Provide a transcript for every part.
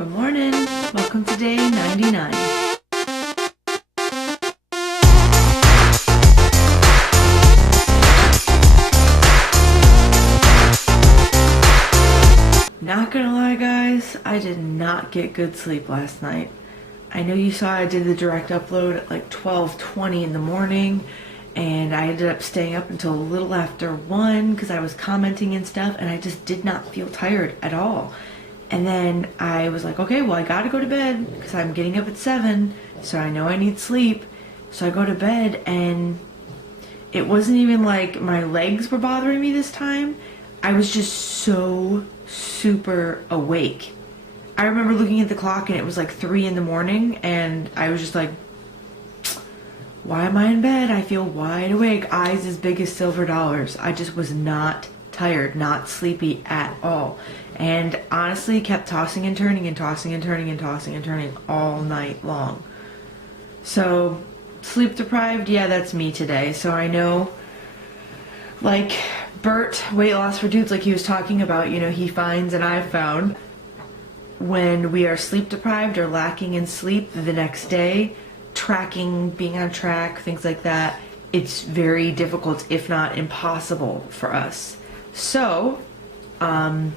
Good morning. Welcome to day 99. Not gonna lie, guys, I did not get good sleep last night. I know you saw I did the direct upload at like 12:20 in the morning, and I ended up staying up until a little after 1 because I was commenting and stuff, and I just did not feel tired at all. And then I was like, okay, well, I gotta go to bed because I'm getting up at 7, so I know I need sleep. So I go to bed, and it wasn't even like my legs were bothering me this time. I was just so super awake. I remember looking at the clock and it was like 3 in the morning, and I was just like, why am I in bed? I feel wide awake, eyes as big as silver dollars. I just was not tired, not sleepy at all. And honestly kept tossing and turning and tossing and turning and tossing and turning all night long. So sleep deprived, yeah, that's me today. So I know, like Bert, weight loss for dudes, like he was talking about, you know, he finds and I've found when we are sleep deprived or lacking in sleep the next day, tracking, being on track, things like that, it's very difficult, if not impossible for us. So, I'm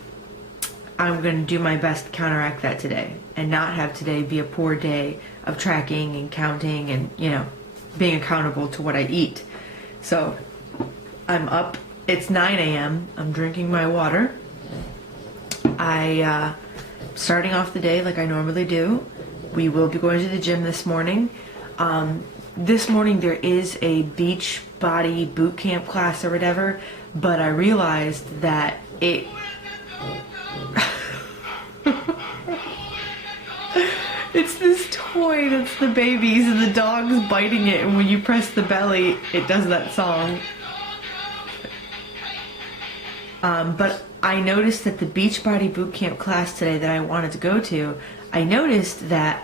going to do my best to counteract that today and not have today be a poor day of tracking and counting and, you know, being accountable to what I eat. So, I'm up. It's 9 a.m. I'm drinking my water. Starting off the day like I normally do. We will be going to the gym this morning. This morning there is a beach body boot camp class or whatever, but I realized that it it's this toy that's the babies and the dog's biting it, and when you press the belly it does that song. But I noticed that the Beachbody Bootcamp class today that I wanted to go to, I noticed that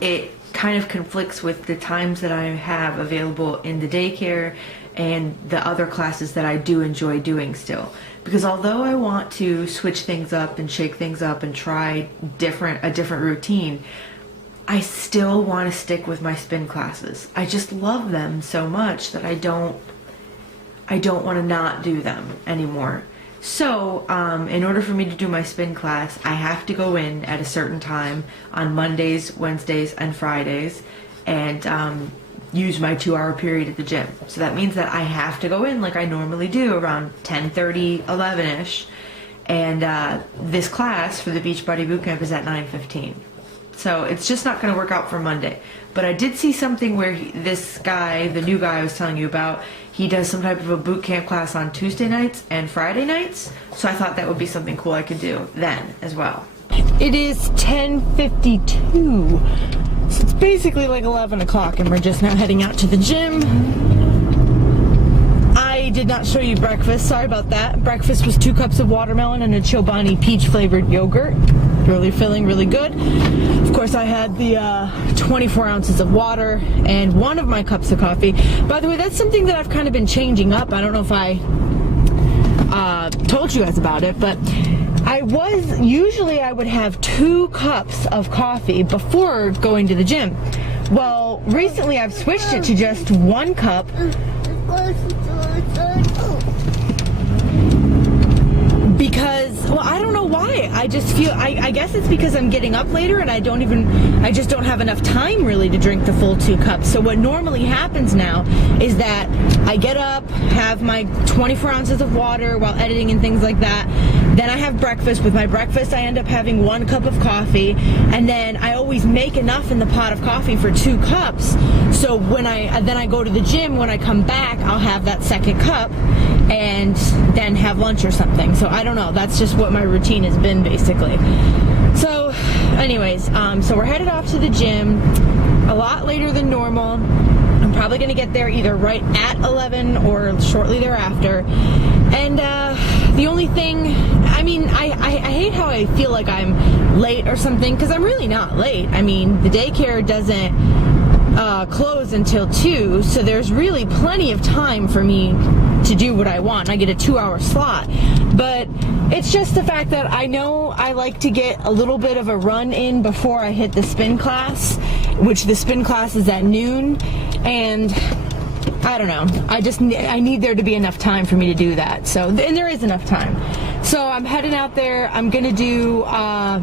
it kind of conflicts with the times that I have available in the daycare and the other classes that I do enjoy doing still. Because although I want to switch things up and shake things up and try a different routine, I still want to stick with my spin classes. I just love them so much that I don't want to not do them anymore. So, in order for me to do my spin class, I have to go in at a certain time on Mondays, Wednesdays, and Fridays, and use my 2-hour period at the gym. So that means that I have to go in like I normally do around 10:30, 11-ish, and this class for the Beachbody Bootcamp is at 9:15. So it's just not going to work out for Monday. But I did see something where this guy, the new guy I was telling you about, he does some type of a boot camp class on Tuesday nights and Friday nights. So I thought that would be something cool I could do then as well. It is 10:52. So it's basically like 11 o'clock and we're just now heading out to the gym. I did not show you breakfast, sorry about that. Breakfast was 2 cups of watermelon and a Chobani peach flavored yogurt. Really filling, really good. Of course, I had the 24 ounces of water and 1 of my cups of coffee. By the way, that's something that I've kind of been changing up. I don't know if I told you guys about it, but usually I would have 2 cups of coffee before going to the gym. Well, recently I've switched it to just 1 cup. Because, well, I don't know why. I just feel, I guess it's because I'm getting up later and I just don't have enough time really to drink the full 2 cups. So what normally happens now is that I get up, have my 24 ounces of water while editing and things like that. Then I have breakfast. With my breakfast, I end up having 1 cup of coffee, and then I always make enough in the pot of coffee for 2 cups. So when I go to the gym, when I come back, I'll have that 2nd cup and then have lunch or something. So I don't know. That's just what my routine has been basically. So anyways, so we're headed off to the gym a lot later than normal. I'm probably going to get there either right at 11 or shortly thereafter. And the only thing, I mean, I hate how I feel like I'm late or something, because I'm really not late. I mean, the daycare doesn't close until 2, so there's really plenty of time for me to do what I want. I get a 2-hour slot. but it's just the fact that I know I like to get a little bit of a run in before I hit the spin class, which the spin class is at noon, and I don't know, I need there to be enough time for me to do that. So, and there is enough time. So I'm heading out there. I'm gonna do, I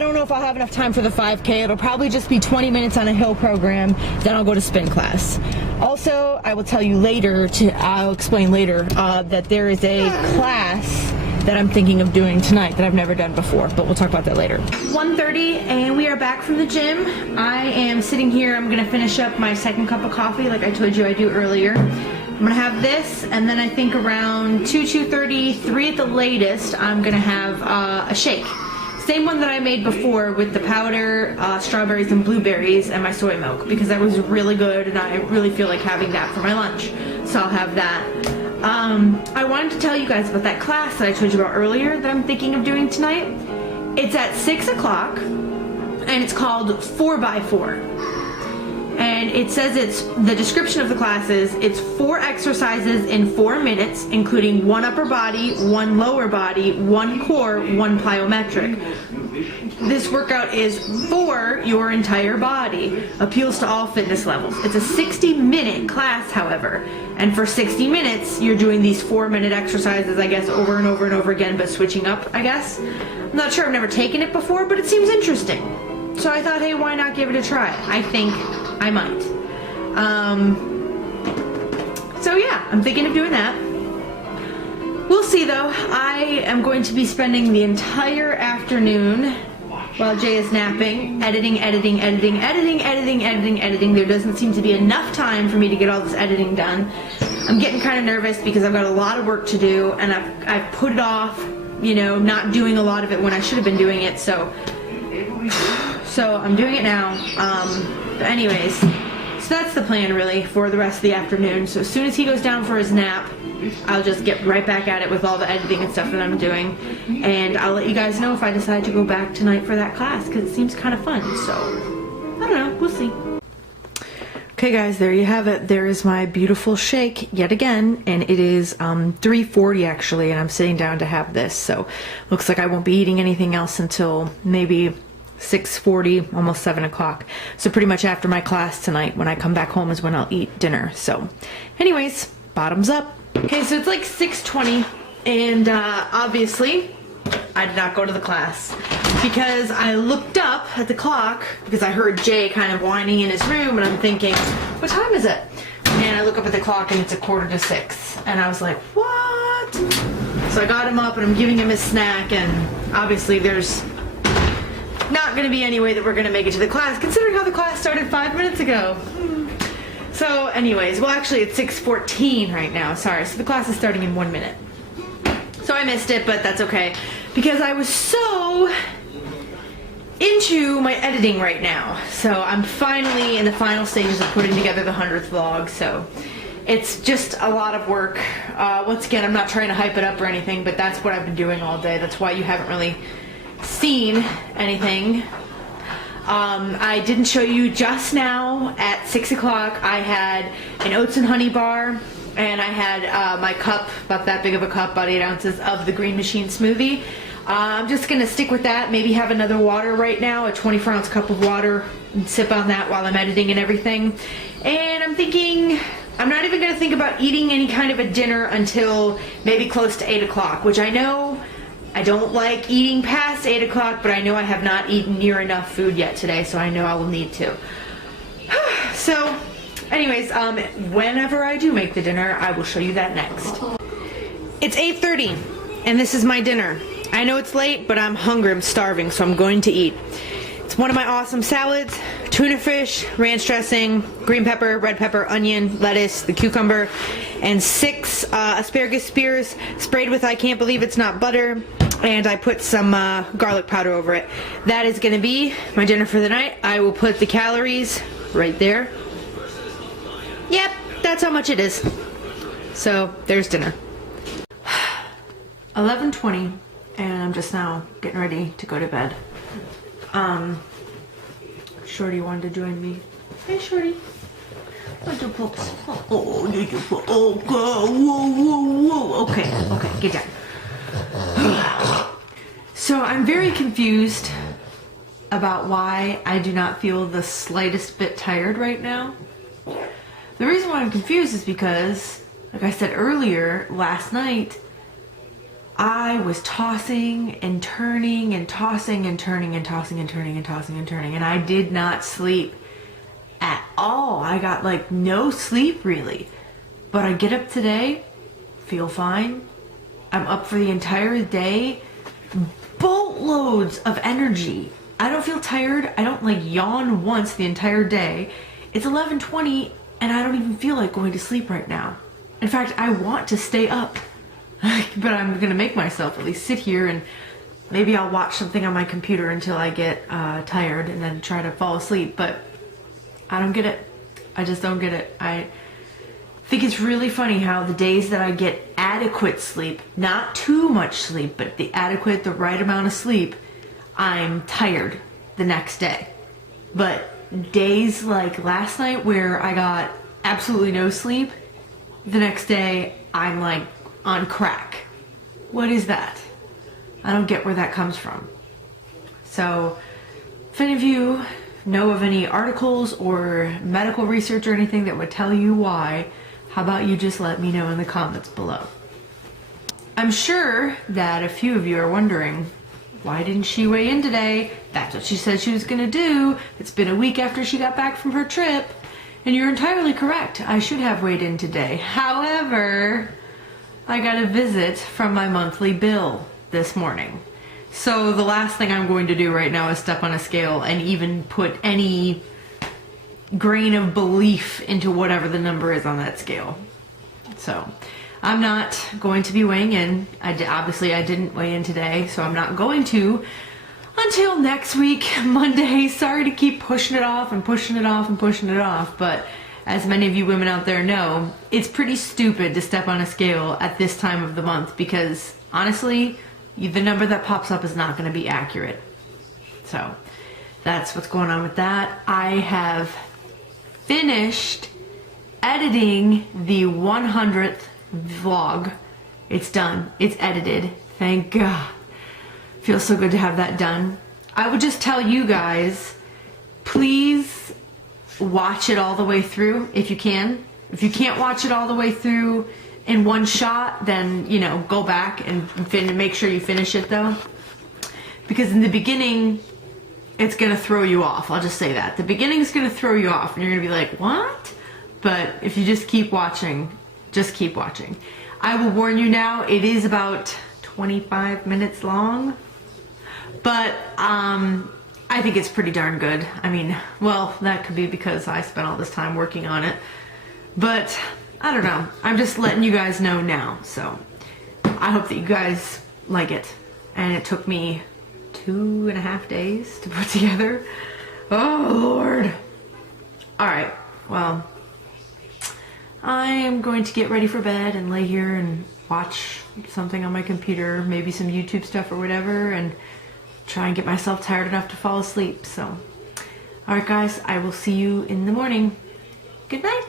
don't know if I'll have enough time for the 5K. It'll probably just be 20 minutes on a hill program, then I'll go to spin class. Also, I will tell you later, I'll explain later, that there is a class that I'm thinking of doing tonight that I've never done before, but we'll talk about that later. 1:30 and we are back from the gym. I am sitting here, I'm gonna finish up my second cup of coffee like I told you I do earlier. I'm gonna have this, and then I think around 2:30, 3 at the latest, I'm gonna have a shake. Same one that I made before with the powder, strawberries and blueberries, and my soy milk, because that was really good and I really feel like having that for my lunch. So I'll have that. I wanted to tell you guys about that class that I told you about earlier that I'm thinking of doing tonight. It's at 6 o'clock and it's called 4x4. And it says the description of the class is, it's 4 exercises in 4 minutes, including 1 upper body, 1 lower body, 1 core, 1 plyometric. This workout is for your entire body, appeals to all fitness levels. It's a 60-minute class, however, and for 60 minutes, you're doing these 4-minute exercises, I guess, over and over and over again, but switching up, I guess. I'm not sure, I've never taken it before, but it seems interesting. So I thought, hey, why not give it a try? I think I might. So yeah, I'm thinking of doing that. We'll see though. I am going to be spending the entire afternoon while Jay is napping, editing. There doesn't seem to be enough time for me to get all this editing done. I'm getting kind of nervous because I've got a lot of work to do, and I've put it off, you know, not doing a lot of it when I should have been doing it, so I'm doing it now. But anyways, so that's the plan really for the rest of the afternoon. So as soon as he goes down for his nap, I'll just get right back at it with all the editing and stuff that I'm doing, and I'll let you guys know if I decide to go back tonight for that class, because it seems kind of fun. So I don't know, we'll see. Okay guys, there you have it. There is my beautiful shake yet again, and it is 3:40 actually, and I'm sitting down to have this. So looks like I won't be eating anything else until maybe 6:40, almost 7 o'clock. So pretty much after my class tonight, when I come back home, is when I'll eat dinner. So anyways, bottoms up. Okay, so it's like 6:20, and obviously I did not go to the class because I looked up at the clock because I heard Jay kind of whining in his room, and I'm thinking, what time is it? And I look up at the clock and it's 5:45, and I was like, what? So I got him up and I'm giving him his snack, and obviously there's not going to be any way that we're going to make it to the class, considering how the class started 5 minutes ago. So anyways, well actually it's 6:14 right now, sorry, so the class is starting in 1 minute. So I missed it, but that's okay, because I was so into my editing right now. So I'm finally in the final stages of putting together the 100th vlog, so it's just a lot of work. Once again, I'm not trying to hype it up or anything, but that's what I've been doing all day. That's why you haven't really seen anything. I didn't show you just now at 6 o'clock. I had an oats and honey bar, and I had my cup, about that big of a cup, about 8 ounces of the Green Machine smoothie. I'm just gonna stick with that, maybe have another water right now, a 24-ounce cup of water, and sip on that while I'm editing and everything. And I'm thinking, I'm not even gonna think about eating any kind of a dinner until maybe close to 8 o'clock, which I know I don't like eating past 8 o'clock, but I know I have not eaten near enough food yet today, so I know I will need to. So, anyways, whenever I do make the dinner, I will show you that next. It's 8:30, and this is my dinner. I know it's late, but I'm hungry, I'm starving, so I'm going to eat. It's one of my awesome salads: tuna fish, ranch dressing, green pepper, red pepper, onion, lettuce, the cucumber, and 6 asparagus spears sprayed with I can't believe it's not butter, and I put some garlic powder over it. That is going to be my dinner for the night. I will put the calories right there. Yep, that's how much it is. So there's dinner. 11:20, and I'm just now getting ready to go to bed. Shorty wanted to join me. Hey, Shorty. Oh, okay, whoa. Okay, get down. So I'm very confused about why I do not feel the slightest bit tired right now. The reason why I'm confused is because, like I said earlier, last night I was tossing and turning and tossing and turning and tossing and turning and tossing and turning, and I did not sleep at all. I got like no sleep really. But I get up today, feel fine. I'm up for the entire day, boatloads of energy. I don't feel tired. I don't like yawn once the entire day. It's 11:20 and I don't even feel like going to sleep right now. In fact, I want to stay up, but I'm gonna make myself at least sit here and maybe I'll watch something on my computer until I get tired and then try to fall asleep. But I don't get it. I just don't get it. I think it's really funny how the days that I get adequate sleep, not too much sleep, but the right amount of sleep, I'm tired the next day. But days like last night where I got absolutely no sleep, the next day I'm like on crack. What is that? I don't get where that comes from. So if any of you know of any articles or medical research or anything that would tell you why, how about you just let me know in the comments below. I'm sure that a few of you are wondering, why didn't she weigh in today? That's what she said she was gonna do. It's been a week after she got back from her trip. And you're entirely correct. I should have weighed in today. However, I got a visit from my monthly bill this morning. So the last thing I'm going to do right now is step on a scale and even put any grain of belief into whatever the number is on that scale. So I'm not going to be weighing in. Obviously I didn't weigh in today, so I'm not going to until next week, Monday. Sorry to keep pushing it off and pushing it off and pushing it off, but as many of you women out there know, it's pretty stupid to step on a scale at this time of the month because honestly, the number that pops up is not going to be accurate. So that's what's going on with that. I have finished editing the 100th vlog. It's done. It's edited. Thank God. Feels so good to have that done. I would just tell you guys, please watch it all the way through if you can. If you can't watch it all the way through in one shot, then, you know, go back and make sure you finish it though. Because in the beginning, it's gonna throw you off. I'll just say that. The beginning's gonna throw you off and you're gonna be like, what? But if you just keep watching, just keep watching. I will warn you now, it is about 25 minutes long, but I think it's pretty darn good. I mean, well, that could be because I spent all this time working on it, but I don't know. I'm just letting you guys know now. So I hope that you guys like it. And it took me 2.5 days to put together. Oh Lord. All right, well, I am going to get ready for bed and lay here and watch something on my computer, maybe some YouTube stuff or whatever, and try and get myself tired enough to fall asleep. So, all right guys, I will see you in the morning. Good night.